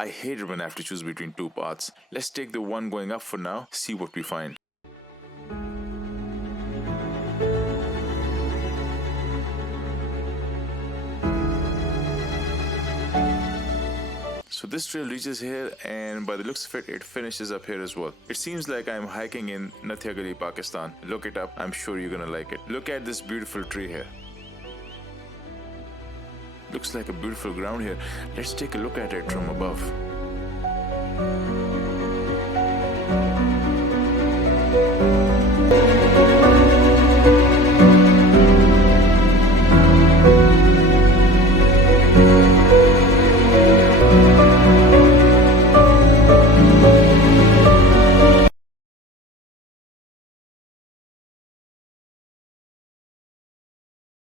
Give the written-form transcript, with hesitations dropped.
I hate it when I have to choose between two paths. Let's take the one going up for now, see what we find. So this trail reaches here, and by the looks of it, it finishes up here as well. It seems like I'm hiking in Nathia Gali, Pakistan. Look it up, I'm sure you're gonna like it. Look at this beautiful tree here. Looks like a beautiful ground here. Let's take a look at it from above.